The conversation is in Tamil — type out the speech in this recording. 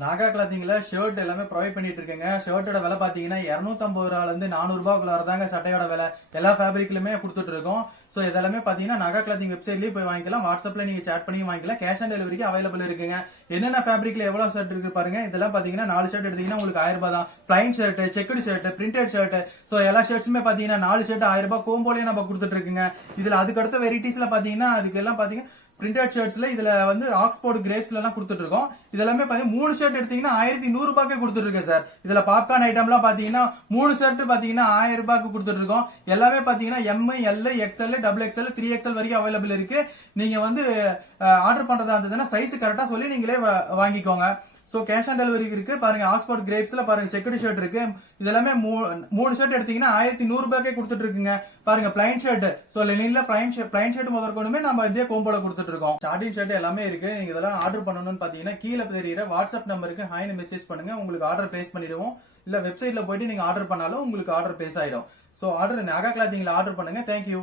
நாகா கிளாத்திங்ல ஷர்ட் எல்லாமே ப்ரொவைட் பண்ணிட்டு இருக்கேங்க. ஷர்ட்டோட விலை பாத்தீங்கன்னா 250 ரூபாயில இருந்து நானூறு ரூபாய்க்குள்ள வரதாங்க சட்டையோட விலை. எல்லா ஃபேப்ரிக்லுமே கொடுத்துட்டு இருக்கோம். ஸோ இதெல்லாமே பாத்தீங்கன்னா நாகா கிளாத்திங் வெப்சைட்லயே போய் வாங்கிக்கலாம். வாட்ஸ்அப்ல நீங்க சேட் பண்ணி வாங்கிக்கலாம். கேஷ் ஆன் டெலிவரிக்கு அவைலபிள் இருக்குங்க. என்னென்ன ஃபேப்ரிக்ல எவ்வளவு ஷர்ட் இருக்கு பாருங்க. இதெல்லாம் பாத்தீங்கன்னா நாலு ஷர்ட் எடுத்தீங்கன்னா உங்களுக்கு ஆயிரம் ரூபாய் தான். Plain shirt checked shirt printed shirt so எல்லா ஷர்ட்ஸுமே பாத்தீங்கன்னா நாலு ஷர்ட் ஆயிரம் ரூபாய் கோம்போலயே நம்ம கொடுத்துட்டு இருக்குங்க. இதுல அதுக்கு அடுத்த வெரைட்டிஸ்ல பாத்தீங்கன்னா அதுக்கு எல்லாம் பாத்தீங்கன்னா பிரிண்டட் ஷர்ட்ஸ்ல இதுல வந்து ஆக்ஸ்போர்ட் கிரேப்ஸ்ல எல்லாம் கொடுத்துட்டு இருக்கோம் இதெல்லாமே பாத்தீங்கன்னா மூணு ஷர்ட் எடுத்தீங்கன்னா ஆயிரத்தி நூறு ரூபாய்க்கு கொடுத்துட்டு இருக்கேன் சார் இதுல பாப்கார்ன் ஐட்டம்லாம் பாத்தீங்கன்னா மூணு ஷர்ட் பாத்தீங்கன்னா ஆயிரம் ரூபாய்க்கு கொடுத்துட்டு இருக்கோம் எல்லாமே பாத்தீங்கன்னா M L XL double XL three XL வரைக்கும் அவைலபிள் இருக்கு. நீங்க வந்து ஆர்டர் பண்றதா இருந்ததுன்னா சைஸ் கரெக்டா சொல்லி நீங்களே வாங்கிக்கோங்க. சோ கேஷ் ஆன் டெலிவரி இருக்கு. பாருங்க ஆக்ஸ்போர்ட் கிரேப்ஸ்ல பாருங்க செக்குடு ஷர்ட் இருக்கு. இதெல்லாமே மூணு ஷர்ட் எடுத்தீங்கன்னா ஆயிரத்தி நூறு ரூபாய்க்கே கொடுத்துட்டு இருக்குங்க. பாருங்க பிளைன் ஷர்ட் சோ லெனின்ல பிளைன் ஷர்ட் பிளைன் ஷர்ட் முதற்கொண்டுமே நம்ம இதே கோம்போல கொடுத்துட்டு இருக்கோம். ஸ்டார்டிங் ஷர்ட் எல்லாமே இருக்கு. நீங்க இதெல்லாம் ஆர்டர் பண்ணணும்னு பாத்தீங்கன்னா கீழே தெரியுற வாட்ஸ்அப் நம்பருக்கு ஹாய்னு மெசேஜ் பண்ணுங்க. உங்களுக்கு ஆர்டர் பிளேஸ் பண்ணிடுவோம். இல்ல வெப்சைட்ல போயிட்டு நீங்க ஆர்டர் பண்ணாலும் உங்களுக்கு ஆர்டர் பிளேஸ் ஆயிடும். சோ ஆர்டர் நாகா கிளாத்திங்ல ஆர்டர் பண்ணுங்க. Thank you